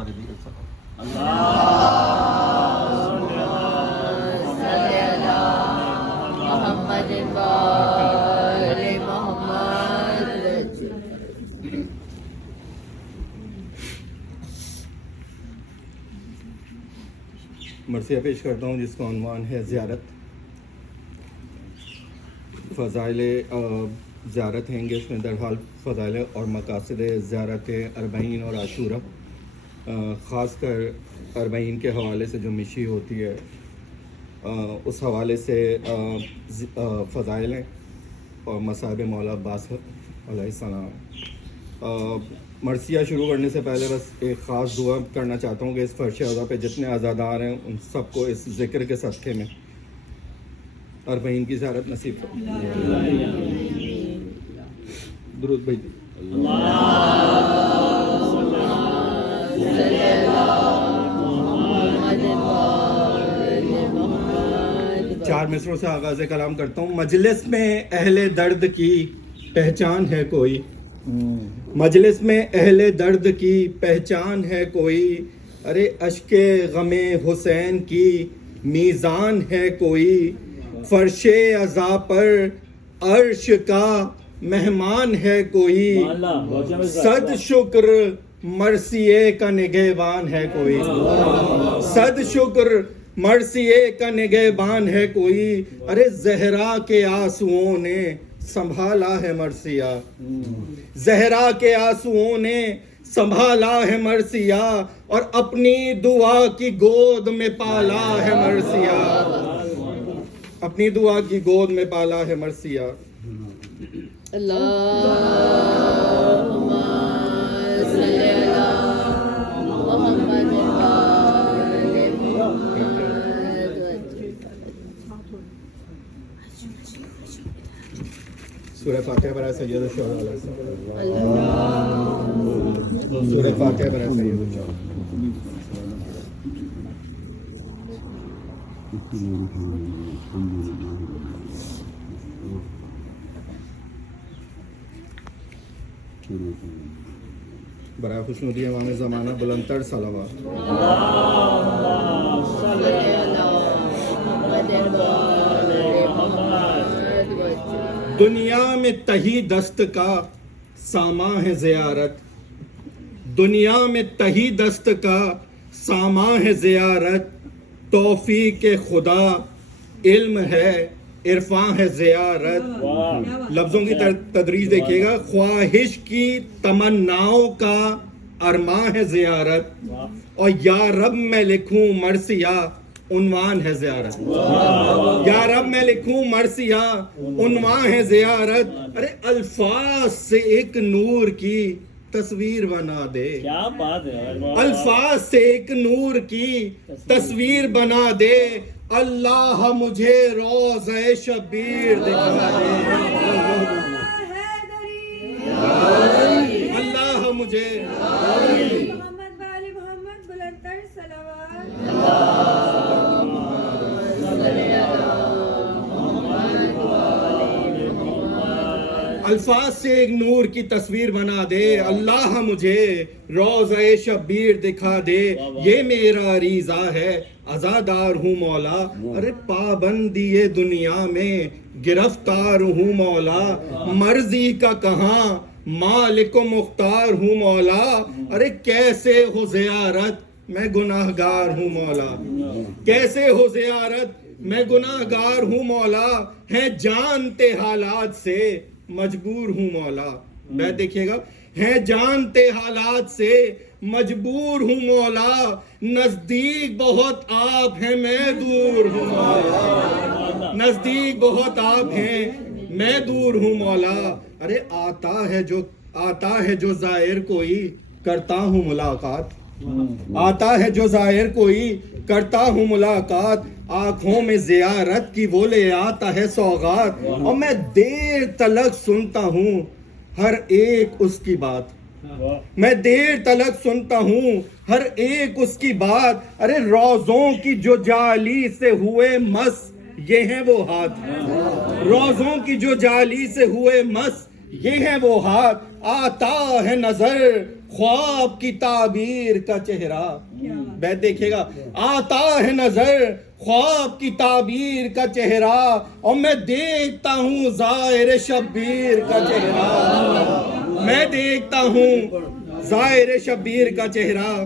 پارے بھی صلی مرثیہ پیش کرتا ہوں جس کا عنوان ہے زیارت. فضائل زیارت ہیں گے اس میں درحال فضائل اور مقاصد زیارت اربعین اور عاشورہ، خاص کر اربعین کے حوالے سے جو مشی ہوتی ہے اس حوالے سے فضائل ہیں اور مصائب مولا عباس علیہ السلام. مرثیہ شروع کرنے سے پہلے بس ایک خاص دعا کرنا چاہتا ہوں کہ اس فرش عزا پہ جتنے عزادار ہیں ان سب کو اس ذکر کے صدقے میں اربعین کی زیارت نصیب کرو. درود بھائی. چار مصروں سے آغاز کلام کرتا ہوں. مجلس میں اہل درد کی پہچان ہے کوئی، مجلس میں اہل درد کی پہچان ہے کوئی، ارے اشک غم حسین کی میزان ہے کوئی، فرش عزا پر عرش کا مہمان ہے کوئی، صد شکر مرثیے کا نگہبان ہے کوئی، صد شکر مرثیے کا نگہبان ہے کوئی، ارے زہرا کے آنسوؤں نے سنبھالا ہے مرثیہ، زہرا کے آنسوؤں نے سنبھالا ہے مرثیہ، اور اپنی دعا کی گود میں پالا ہے مرثیہ، اپنی دعا کی گود میں پالا ہے مرثیہ. سورہ فاتحہ برائے سید الشہداء علیہ السلام. سورہ فاتحہ برائے سید الشہداء. برائے خوشنودی امام زمانہ بلند تر صلوات. دنیا میں تہی دست کا سامان ہے زیارت، دنیا میں تہی دست کا سامان ہے زیارت، توفیق خدا علم ہے عرفان ہے زیارت. لفظوں کی تدریج دیکھیے گا. خواہش کی تمناؤں کا ارمان ہے زیارت، اور یا رب میں لکھوں مرثیہ عنوان ہے زیارت، یا رب میں لکھوں مرثیہ عنوان ہے زیارت. ارے الفاظ سے ایک نور کی تصویر بنا دے، کیا بات ہے، الفاظ سے ایک نور کی تصویر بنا دے، اللہ مجھے روضہ شبیر دکھا دے، اللہ مجھے محمد والی محمد بلند تر صلوات. الفاظ سے ایک نور کی تصویر بنا دے، اللہ مجھے روضہ شبیر دکھا دے، یہ میرا عریضہ ہے عزادار ہوں مولا، ارے پابندی دنیا میں گرفتار ہوں مولا، مرضی کا کہاں مالک و مختار ہوں مولا، ارے کیسے ہو زیارت میں گناہگار ہوں مولا، کیسے ہو زیارت میں گناہگار ہوں مولا، ہے جانتے حالات سے مجبور ہوں مولا. بیت دیکھیے گا. ہے جانتے حالات سے مجبور ہوں مولا، نزدیک بہت آپ ہیں میں دور ہوں مولا، نزدیک بہت آپ ہیں میں دور ہوں مولا. ارے آتا ہے جو زائر کوئی کرتا ہوں ملاقات، آتا ہے جو زائر کوئی کرتا ہوں ملاقات، آنکھوں میں زیارت کی وہ لے آتا ہے سوغات، اور میں دیر تلک سنتا ہوں ہر ایک اس کی بات، میں دیر تلک سنتا ہوں ہر ایک اس کی بات. ارے روزوں کی جو جالی سے ہوئے مس یہ ہیں وہ ہاتھ، روزوں کی جو جالی سے ہوئے مس یہ ہیں وہ ہاتھ، آتا ہے نظر خواب کی تعبیر کا چہرہ. بیت دیکھیے گا. آتا ہے نظر خواب کی تعبیر کا چہرہ اور میں دیکھتا ہوں ظاہر شبیر کا چہرہ. میں دیکھتا ہوں ظاہر شبیر کا چہرہ.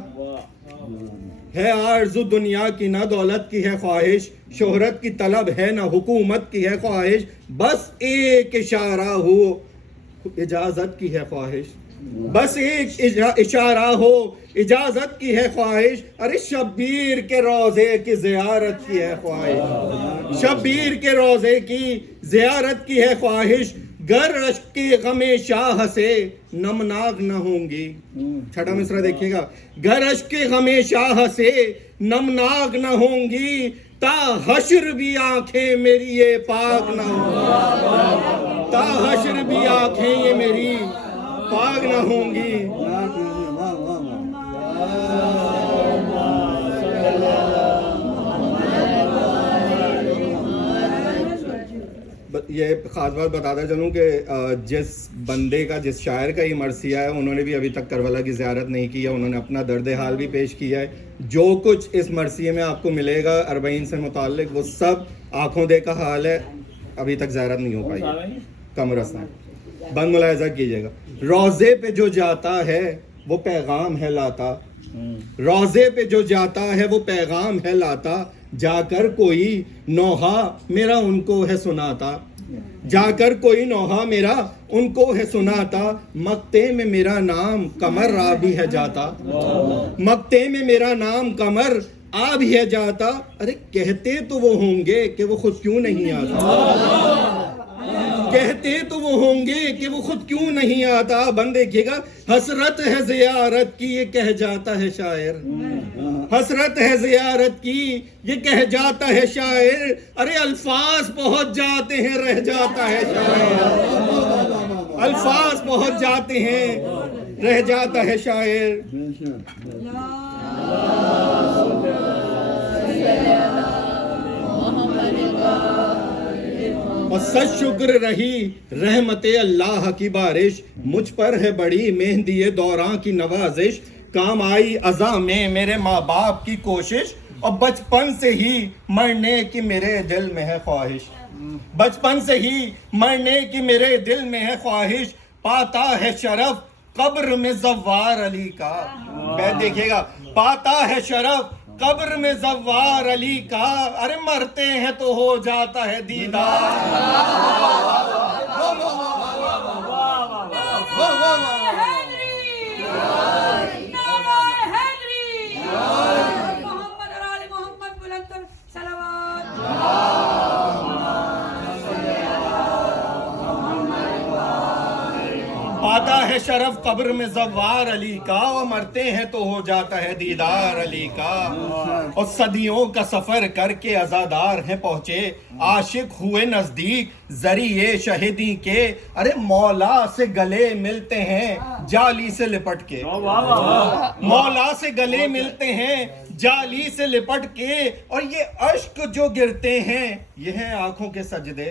ہے آرزو دنیا کی نہ دولت کی ہے خواہش, شہرت کی طلب ہے نہ حکومت کی ہے خواہش, بس ایک اشارہ ہو اجازت کی ہے خواہش. بس ایک اشارہ ہو اجازت کی ہے خواہش. ارے شبیر کے روزے کی زیارت کی ہے خواہش. شبیر کے روزے کی زیارت کی ہے خواہش. گر اشک کے غم شاہ سے نمناک نہ ہوں گی. چھٹا مصرع دیکھیے گا. گر اشک کے غم شاہ سے نمناک نہ ہوں گی, تا حشر بھی آنکھیں میری یہ پاک نہ ہوں گی. تا حشر بھی آنکھیں یہ میری پاک نہ ہوں گی. یہ خاص بات بتاتا چلوں کہ جس بندے کا, جس شاعر کا یہ مرثیہ ہے, انہوں نے بھی ابھی تک کربلا کی زیارت نہیں کی ہے. انہوں نے اپنا درد حال بھی پیش کیا ہے. جو کچھ اس مرثیے میں آپ کو ملے گا 40 سے متعلق, وہ سب آنکھوں دیکھا حال ہے. ابھی تک زیارت نہیں ہو پائی ہے. کم رس ہے. بند ملاحظہ کیجیے گا. روزے پہ جو جاتا ہے وہ پیغام ہے لاتا. روزے پہ جو جاتا ہے وہ پیغام ہے لاتا. جا کر کوئی نوحہ میرا ان کو ہے سناتا. جا کر کوئی نوحہ میرا ان کو ہے سناتا. مقتے میں میرا نام قمر آ بھی ہے جاتا. مقتے میں میرا نام قمر آ بھی ہے جاتا. ارے کہتے تو وہ ہوں گے کہ وہ خود کیوں نہیں آتا. کہتے تو وہ ہوں گے کہ وہ خود کیوں نہیں آتا. بند دیکھیے گا. حسرت ہے زیارت کی یہ کہہ جاتا ہے شاعر. حسرت ہے زیارت کی یہ کہہ جاتا ہے شاعر. ارے الفاظ پہنچ جاتے ہیں رہ جاتا ہے شاعر. الفاظ پہنچ جاتے ہیں رہ جاتا ہے شاعر. اور سچ شکر رہی رحمت اللہ کی بارش, مجھ پر ہے بڑی مہندی دوراں کی نوازش. کام آئی ازاں میں میرے ماں باپ کی کوشش, اور بچپن سے ہی مرنے کی میرے دل میں ہے خواہش. بچپن سے ہی مرنے کی میرے دل میں ہے خواہش. پاتا ہے شرف قبر میں زوار علی کا. بیت دیکھیے گا. پاتا ہے شرف قبر میں زوار علی کا. ارے مرتے ہیں تو ہو جاتا ہے دیدار. پاتا ہے شرف قبر میں زوار علی کا, اور مرتے ہیں تو ہو جاتا ہے دیدار علی کا. اور صدیوں کا سفر کر کے عزادار ہیں پہنچے, عاشق ہوئے نزدیک ذریعے شہیدی کے. ارے مولا سے گلے ملتے ہیں جالی سے لپٹ کے. مولا سے گلے ملتے ہیں جالی سے لپٹ کے. اور یہ اشک جو گرتے ہیں یہ ہیں آنکھوں کے سجدے.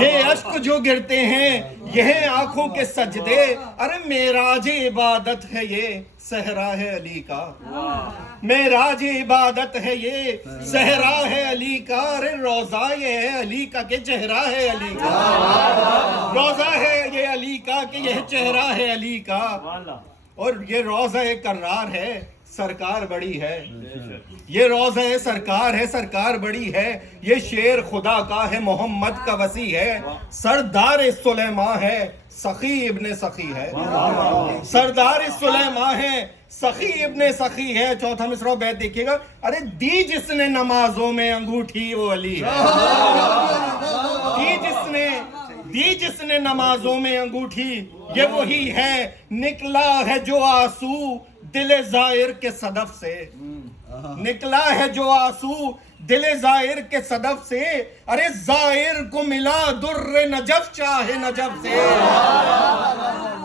یہ اشک جو گرتے ہیں یہ ہیں آنکھوں کے سجدے. ارے معراج عبادت ہے یہ صحرا ہے علی کا. معراج عبادت ہے یہ صحرا ہے علی کا. ارے روزہ یہ ہے علی کا کہ چہرہ ہے علی کا. روزہ ہے یہ علی کا کہ یہ چہرہ ہے علی کا. اور یہ روزہ کرار ہے سرکار بڑی ہے. یہ روزہ سرکار ہے سرکار بڑی ہے. یہ شیر خدا کا ہے محمد کا وسیع ہے. سردار سلیماں ہے سخی ابن سخی ہے. سردار سلیماں ہے سخی ابن سخی ہے. چوتھا مصرع بیت دیکھیے گا. ارے دی جس نے نمازوں میں انگوٹھی وہ علی ہے. دی جس نے نمازوں میں انگوٹھی یہ وہی ہے. نکلا ہے جو آنسو دل زائر کے صدف سے. نکلا ہے جو آنسو دل زائر کے صدف سے. ارے زائر کو ملا در نجف شاہ نجف سے.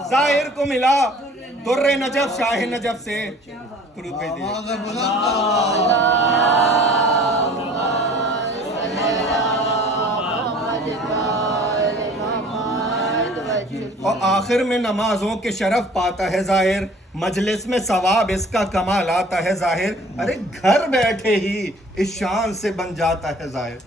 زائر کو ملا در نجف شاہ نجف سے. درود بھیجیے. اور آخر میں نمازوں کے شرف پاتا ہے ظاہر, مجلس میں ثواب اس کا کمال آتا ہے ظاہر, ارے گھر بیٹھے ہی اس شان سے بن جاتا ہے ظاہر,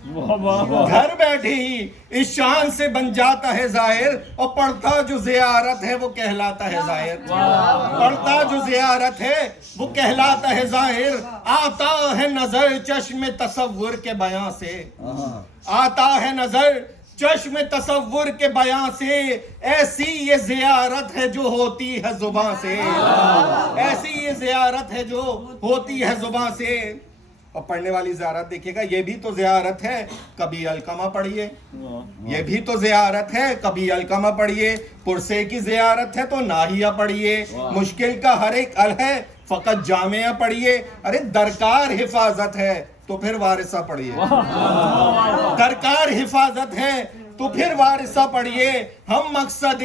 گھر بیٹھے ہی اس شان سے بن جاتا ہے ظاہر, اور پڑھتا جو زیارت ہے وہ کہلاتا ہے ظاہر, پڑھتا جو زیارت ہے وہ کہلاتا ہے ظاہر, آتا ہے نظر چشم تصور کے بیان سے, آتا ہے نظر چشم تصور کے بیان سے, ایسی یہ زیارت ہے جو ہوتی ہے زباں سے, ایسی یہ زیارت ہے جو ہوتی ہے زباں سے. اور پڑھنے والی زیارت دیکھیے گا, یہ بھی تو زیارت ہے, کبھی القمہ پڑھیے, یہ بھی تو زیارت ہے, کبھی القمہ پڑھیے, پرسے کی زیارت ہے تو ناہیہ پڑھیے, مشکل کا ہر ایک حل ہے فقط جامعہ پڑھیے, ارے درکار حفاظت ہے تو پھر وارثہ پڑھیے, درکار حفاظت ہے تو پھر وارثہ پڑھیے, ہم مقصد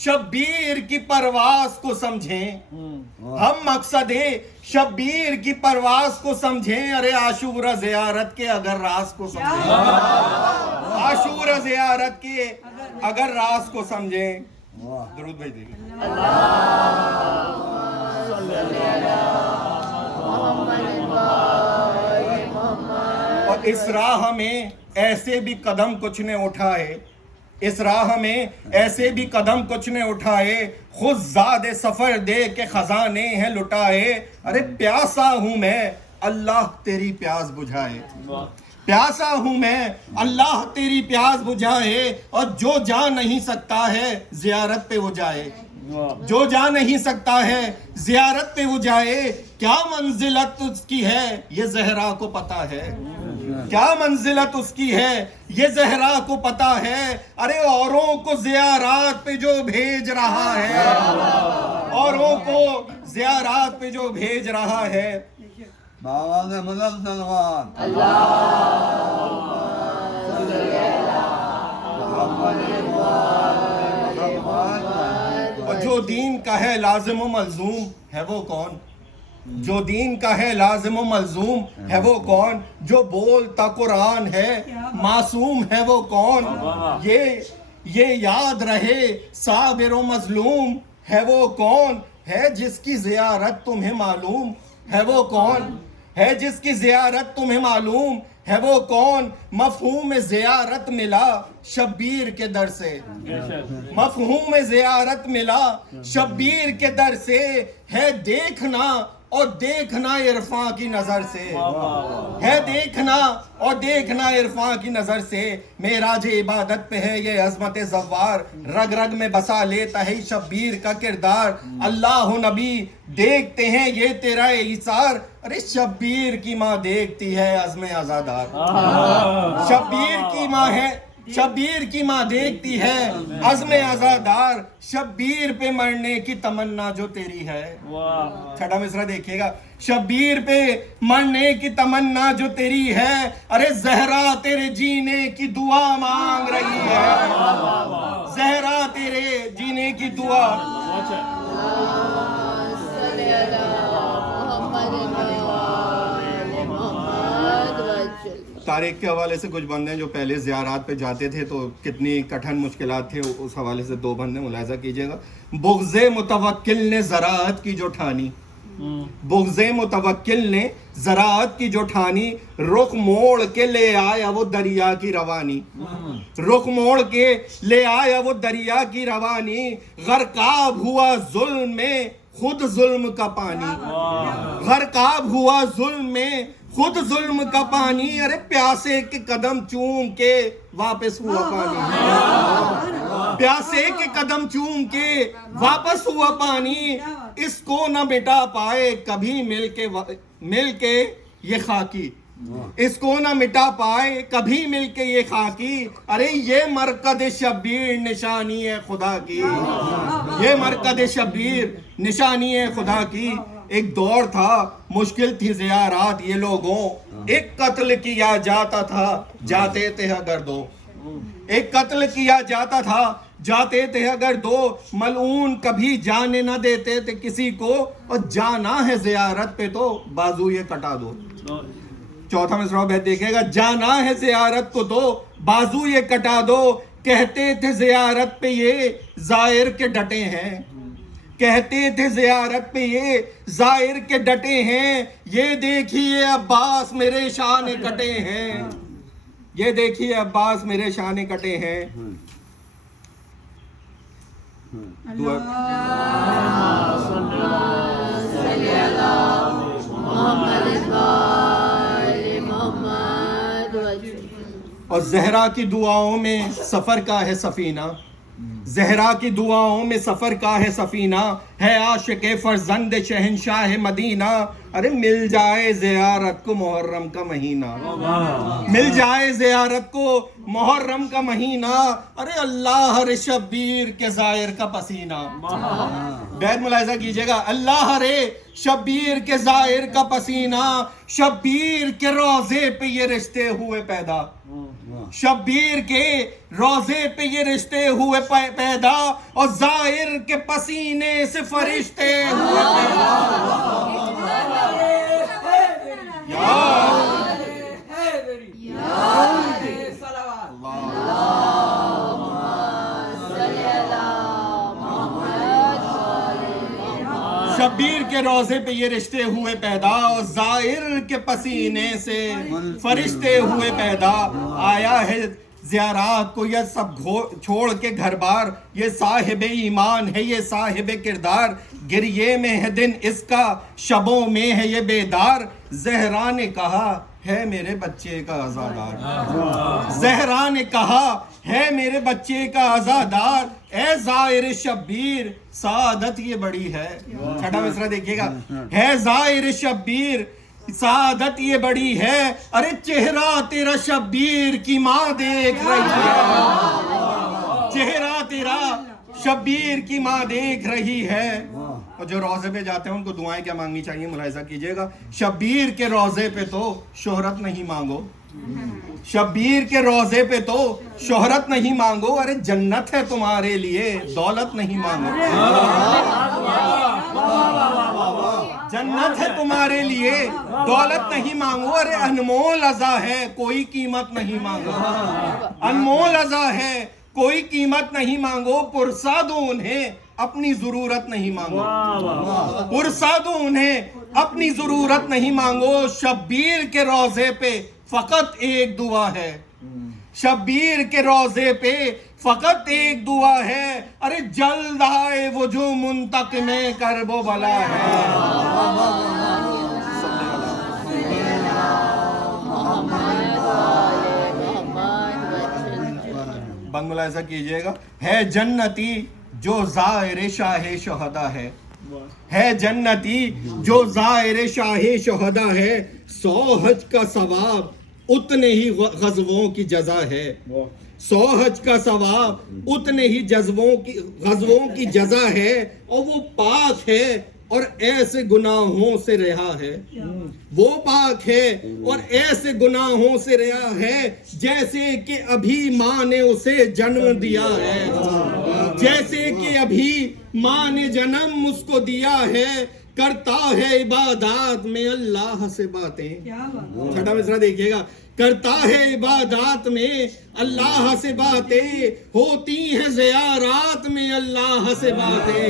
شبیر کی پرواز کو سمجھیں, ہم مقصد شبیر کی پرواز کو سمجھیں, ارے عاشورہ زیارت کے اگر راز کو سمجھیں, عاشورہ زیارت کے اگر راز کو سمجھیں. درود بھیج دیجیے. اور اس راہ میں ایسے بھی قدم کچھ نے اٹھائے, اس راہ میں ایسے بھی قدم کچھ نے اٹھائے, خود زاد سفر دے کے خزانے ہیں لٹائے, ارے پیاسا ہوں میں اللہ تیری پیاس بجھائے, پیاسا ہوں میں اللہ تیری پیاس بجھائے, اور جو جا نہیں سکتا ہے زیارت پہ وہ جائے, جو جا نہیں سکتا ہے زیارت پہ وہ جائے, کیا منزلت اس کی ہے یہ زہرا کو پتا ہے, کیا منزلت اس کی ہے یہ زہرا کو پتا ہے, ارے اوروں کو زیارات پہ جو بھیج رہا ہے, اوروں کو زیارات پہ جو بھیج رہا ہے. اور جو دین کا ہے لازم و ملزوم ہے وہ کون, جو دین کا ہے لازم و ملزوم ہے وہ کون, جو بولتا قرآن ہے معصوم ہے وہ کون, یہ یاد رہے صابر و مظلوم ہے وہ کون, ہے جس کی زیارت تمہیں معلوم ہے وہ کون, ہے جس کی زیارت تمہیں معلوم ہے وہ کون, مفہوم زیارت ملا شبیر کے در سے, مفہوم زیارت ملا شبیر کے در سے, ہے دیکھنا اور دیکھنا عرفاں کی نظر سے, ہے دیکھنا اور دیکھنا عرفاں کی نظر سے, معراج عبادت پہ ہے یہ عظمت زوار, رگ رگ میں بسا لیتا ہے شبیر کا کردار, اللہ و نبی دیکھتے ہیں یہ تیرا ایثار, ارے شبیر کی ماں دیکھتی ہے عزم عزادار, شبیر کی ماں ہے, شبیر کی ماں دیکھتی ہے عزم عزادار, شبیر پہ مرنے کی تمنا جو تیری ہے. چھٹا مصرع دیکھیے گا, شبیر پہ مرنے کی تمنا جو تیری ہے, ارے زہرا تیرے جینے کی دعا مانگ رہی ہے, زہرا تیرے جینے کی دعا. تاریخ کے حوالے سے کچھ بندے جو پہلے زیارات پہ جاتے تھے تو کتنی کٹھن مشکلات تھے, اس حوالے سے دو بندے ملاحظہ کیجئے گا. بغض متوکل نے زراعت کی جو ٹھانی, بغض متوکل نے زراعت کی جو ٹھانی, رخ موڑ کے لے آیا وہ دریا کی روانی, رخ موڑ کے لے آیا وہ دریا کی روانی, غرقاب ہوا ظلم میں خود ظلم کا پانی, غرقاب ہوا ظلم میں خود ظلم کا پانی, ارے پیاسے کے قدم چوم کے واپس ہوا پانی, پیاسے کے قدم چوم کے واپس ہوا پانی, اس کو نہ مٹا پائے کبھی مل کے یہ خاکی, اس کو نہ مٹا پائے کبھی مل کے یہ خاکی, ارے یہ مرکز شبیر نشانی ہے خدا کی, یہ مرکز شبیر نشانی ہے خدا کی. ایک دور تھا مشکل تھی زیارات یہ لوگوں, ایک قتل کیا جاتا تھا جاتے تھے اگر دو, ایک قتل کیا جاتا تھا جاتے تھے اگر دو, ملعون کبھی جانے نہ دیتے تھے کسی کو, اور جانا ہے زیارت پہ تو بازو یہ کٹا دو. چوتھا مصرع بیت دیکھے گا, جانا ہے زیارت کو تو بازو یہ کٹا دو, کہتے تھے زیارت پہ یہ زائر کے ڈٹے ہیں، کہتے تھے زیارت پہ یہ زائر کے ڈٹے ہیں، یہ دیکھیے عباس میرے شانے کٹے ہیں، یہ دیکھیے عباس میرے شانے کٹے ہیں. اور زہرا کی دعاؤں میں سفر کا ہے سفینہ، زہرا کی دعاؤں میں سفر کا ہے سفینہ، ہے عاشق فرزند شہنشاہ مدینہ. ارے مل جائے زیارت کو محرم کا مہینہ، مل جائے زیارت کو محرم کا مہینہ. ارے اللہ ہر شبیر کے زائر کا پسینہ. بیت ملاحظہ کیجئے گا، اللہ رے شبیر کے زائر کا پسینہ، شبیر کے روزے پہ یہ رشتے ہوئے پیدا، شبیر کے روزے پہ یہ رشتے ہوئے پیدا، اور زائر کے پسینے سے فرشتے ہوئے پیدا. شبیر کے روزے پہ یہ رشتے ہوئے پیدا، اور زائر کے پسینے سے فرشتے ہوئے پیدا. آیا ہے زیارات کو یہ سب چھوڑ کے گھر بار، یہ صاحب ایمان ہے یہ صاحب کردار، گریے میں ہے دن اس کا شبوں میں ہے یہ بیدار. زہرا نے کہا ہے میرے بچے کا عزادار، زہرا نے کہا ہے میرے بچے کا عزادار. اے زائر شبیر سعادت یہ بڑی ہے، چھٹا مصرع دیکھیے گا، ہے زائر شبیر سعادت یہ بڑی ہے. ارے چہرہ تیرا شبیر کی ماں دیکھ رہی ہے، چہرہ تیرا شبیر کی ماں دیکھ رہی ہے. اور جو روزے پہ جاتے ہیں ان کو دعائیں کیا مانگنی چاہیے، ملاحظہ کیجئے گا. شبیر کے روزے پہ تو شہرت نہیں مانگو، شبیر کے روزے پہ تو شہرت نہیں مانگو. ارے جنت ہے تمہارے لیے دولت نہیں مانگو، جنت ہے تمہارے لیے دولت نہیں مانگو. ارے انمول عزا ہے کوئی قیمت نہیں مانگو، انمول عزا ہے کوئی قیمت نہیں مانگو. پرساد انہیں اپنی ضرورت نہیں مانگو، پرساد انہیں اپنی ضرورت نہیں مانگو. شبیر کے روزے پہ فقط ایک دعا ہے، شبیر کے روزے پہ فقط ایک دعا ہے. ارے جلد آئے وہ جو منتقم کرب و بلا ہے. بنگ ملاحظہ کیجئے گا، ہے جنتی جو زائر شاہ شہدہ ہے جنتی جو زائر شاہ شہدہ ہے. 100 حج کا ثواب اتنے ہی غزووں کی جزا ہے، 100 حج کا ثواب اتنے ہی غزووں کی جزا ہے. اور وہ پاک ہے اور ایسے گناہوں سے رہا ہے، وہ پاک ہے اور ایسے گناہوں سے رہا ہے جیسے کہ ابھی ماں نے اسے جنم دیا ہے، جیسے کہ ابھی ماں نے جنم اس کو دیا ہے. کرتا ہے عبادات میں اللہ سے باتیں، چھٹا مصرع دیکھیے گا، کرتا ہے عبادات میں اللہ سے باتیں، ہوتی ہیں زیارات میں اللہ سے باتیں،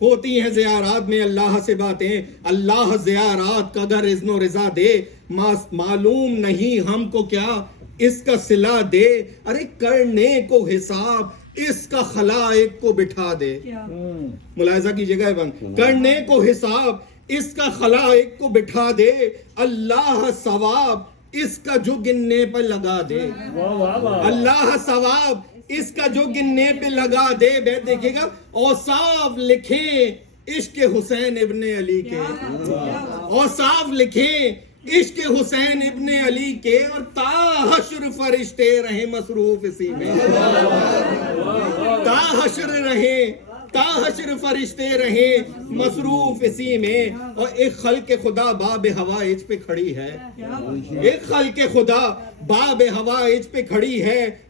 ہوتی ہیں زیارات میں اللہ سے باتیں. اللہ زیارات کا اگر اذن و رضا دے، معلوم نہیں ہم کو کیا اس کا صلہ دے. ارے کرنے کو حساب اس کا خلائق کو بٹھا دے. ملاحظہ کیجئے گا، کرنے کو حساب اس کا خلائق کو بٹھا دے. اللہ ثواب اس کا جو گننے پر لگا دے، اللہ ثواب اس کا جو گننے پہ لگا دے. بیت دیکھیے گا، اوصاف لکھیں عشق حسین ابن علی کے، اوصاف لکھیں عشق حسین ابن علی کے، اور تا حشر فرشتے رہیں مصروف اسی میں، تا حشر فرشتے رہیں مصروف اسی میں. اور ایک خلق خدا باب ہوائج پہ کھڑی ہے، ایک خلق خدا باب ہوائج پہ کھڑی ہے.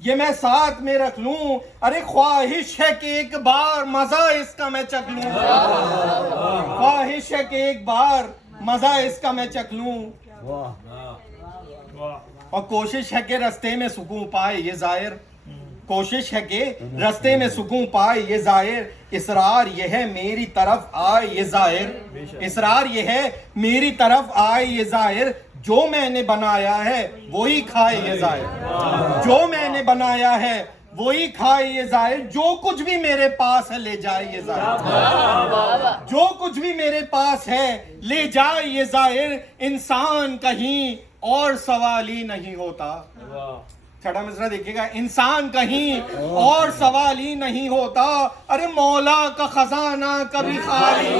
یہ میں ساتھ میں رکھ لوں. ارے خواہش ہے کہ ایک بار مزہ اس کا میں چکھ لوں. خواہش ہے کہ ایک بار مزہ اس کا میں چکھ لوں. اور کوشش ہے کہ رستے میں سکون پائے یہ ظاہر. کوشش ہے کہ رستے میں سکون پائے یہ ظاہر. اصرار یہ ہے میری طرف آئے یہ ظاہر. اصرار یہ ہے میری طرف آئے یہ ظاہر. جو میں نے بنایا ہے وہی کھائے یہ ظاہر. جو میں نے بنایا ہے وہی کھائے یہ ظاہر. جو کچھ بھی میرے پاس ہے لے جائے یہ ظاہر. جو کچھ بھی میرے پاس ہے لے جائے یہ ظاہر. انسان کہیں اور سوال ہی نہیں ہوتا. چھٹا مصرع دیکھیے گا. انسان کہیں اور سوال ہی نہیں ہوتا. ارے مولا کا خزانہ کبھی خالی,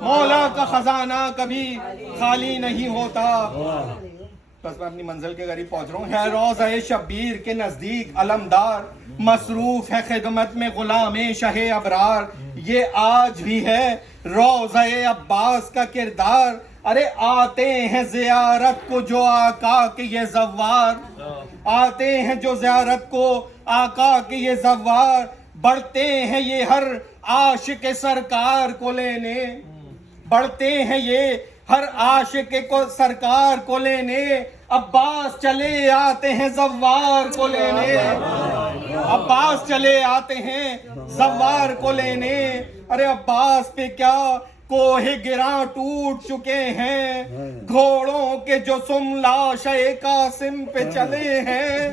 مولا کا خزانہ کبھی خالی نہیں ہوتا. بس میں اپنی منزل کے قریب پہنچ رہا ہوں. ہے روضہ شبیر کے نزدیک علمدار, مصروف ہے خدمت میں غلام شہ ابرار. یہ آج بھی ہے روضہ عباس کا کردار. ارے آتے ہیں زیارت کو جو آقا کے یہ زوار. آتے ہیں جو زیارت کو آقا کے یہ زوار. بڑھتے ہیں یہ ہر عاشق سرکار کو لینے. بڑھتے ہیں یہ ہر عاشق کو سرکار کو لینے. عباس چلے آتے ہیں زوار کو لینے. عباس چلے آتے ہیں زوار کو لینے. ارے عباس پہ کیا کوہ گراں ٹوٹ چکے ہیں. گھوڑوں کے جو سم لاشِ قاسم پہ چلے ہیں.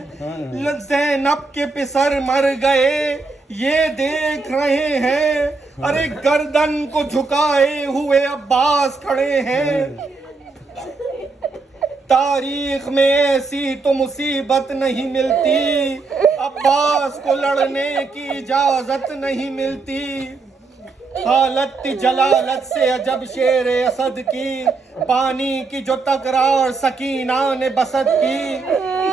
زینب کے پسر مر گئے یہ دیکھ رہے ہیں. ارے گردن کو جھکائے ہوئے عباس کھڑے ہیں. تاریخ میں ایسی تو مصیبت نہیں ملتی. عباس کو لڑنے کی اجازت نہیں ملتی. حالت جلالت سے عجب شیر اسد کی. پانی کی جو تکرار سکینہ نے بسد کی.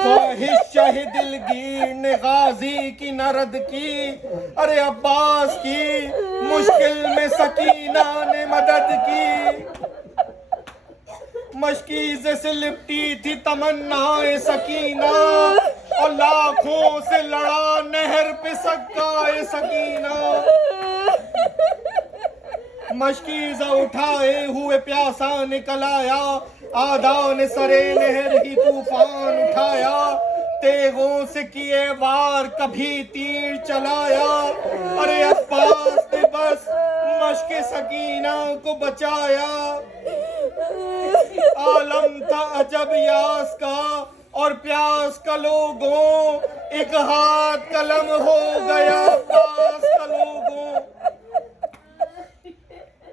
خواہش شہ دلگیر نے غازی کی نرد کی. ارے عباس کی مشکل میں سکینہ نے مدد کی. مشکیزے سے لپٹی تھی تمنا سکینہ. اور لاکھوں سے لڑا نہر پہ سکا سکینہ. مشکیزہ اٹھائے ہوئے پیاسا نکل آیا. آدھا نے سرے نہر ہی طوفان اٹھایا. تیغوں سے کیے وار کبھی تیر چلایا. ارے عباس نے بس مشق سکینہ کو بچایا. عالم تھا عجب یاس کا اور پیاس کا لوگوں. ایک ہاتھ قلم ہو گیا عباس کا لوگوں.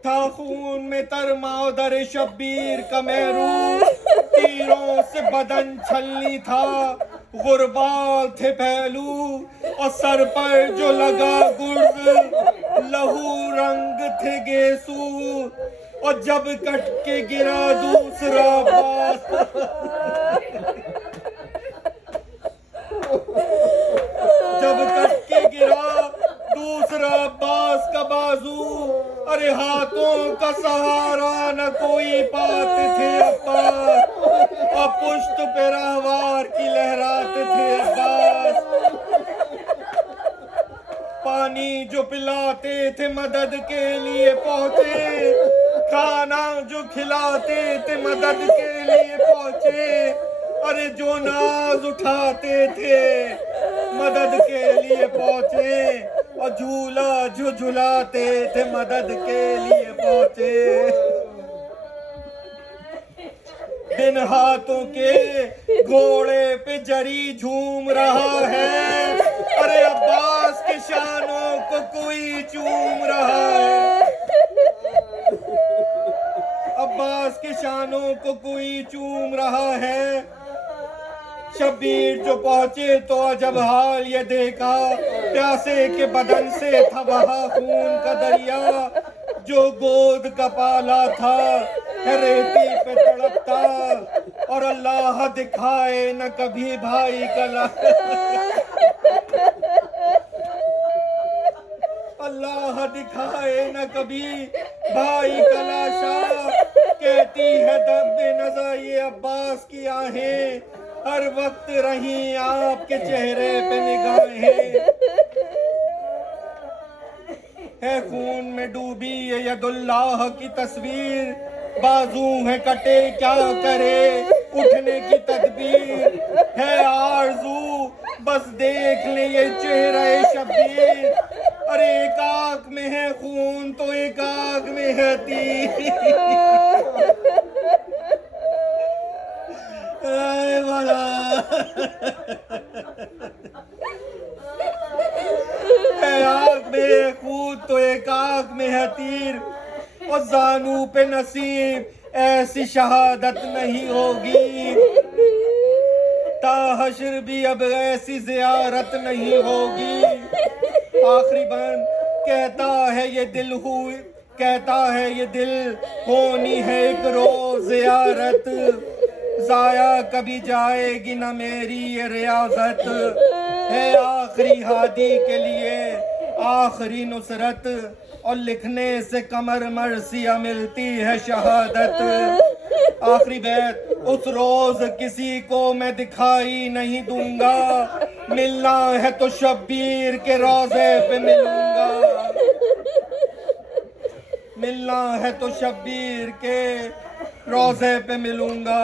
تھا خون میں تر مادر شبیر کا محروم. تیروں سے بدن چھلنی تھا غربال تھے پہلو. اور سر پر جو لگا گرز لہو رنگ تھے گیسو. اور جب کٹ کے گرا دوسرا عباس. جب کٹ کے گرا دوسرا عباس کا بازو. ارے ہاتھوں کا سہارا نہ کوئی پاتے تھے عباس. اور پشت پہ راہوار کی لہراتے تھے عباس. پانی جو پلاتے تھے مدد کے لیے پہنچے. کھانا جو کھلاتے تھے مدد کے لیے پہنچے. ارے جو ناز اٹھاتے تھے مدد کے لیے پہنچے. اور جھولا جو جھلاتے تھے مدد کے لیے پہنچے. بن ہاتھوں کے گھوڑے پہ جری جھوم رہا ہے. ارے عباس کے شانوں کو کوئی چوم رہا ہے. عباس کے شانوں کو کوئی چوم رہا ہے. شبیر جو پہنچے تو عجب حال یہ دیکھا. پیاسے کے بدن سے تھا بہا خون کا دریا. جو گود کا پالا تھا ریتی پہ تڑپتا. اور اللہ دکھائے نہ کبھی بھائی کا اللہ دکھائے نہ کبھی بھائی کا لاشا. کہتی ہے دب نظر یہ عباس کی آہیں. ہر وقت رہیں آپ کے چہرے پہ نگاہیں، ہے خون میں ڈوبی یہ ید اللہ کی تصویر، بازو ہے کٹے کیا کرے اٹھنے کی تدبیر، ہے آرزو بس دیکھ لے یہ چہرہ شبیر، ارے ایک آنکھ میں ہے خون تو ایک آنکھ میں ہے تیر، اے بڑا ہے آنکھ میں ہے خون تو ایک آنکھ میں ہے تیر، اور زانو پہ نصیب ایسی شہادت نہیں ہوگی، تا حشر بھی اب ایسی زیارت نہیں ہوگی، آخری بند کہتا ہے یہ دل ہوئی، کہتا ہے یہ دل ہونی ہے ایک روز زیارت، ضائع کبھی جائے گی نہ میری یہ ریاضت، ہے آخری ہادی کے لیے آخری نصرت، اور لکھنے سے کمر مرثیہ ملتی ہے شہادت، آخری بیت اس روز کسی کو میں دکھائی نہیں دوں گا، ملنا ہے تو شبیر کے روضے پہ ملوں گا، ملنا ہے تو شبیر کے روضے پہ ملوں گا۔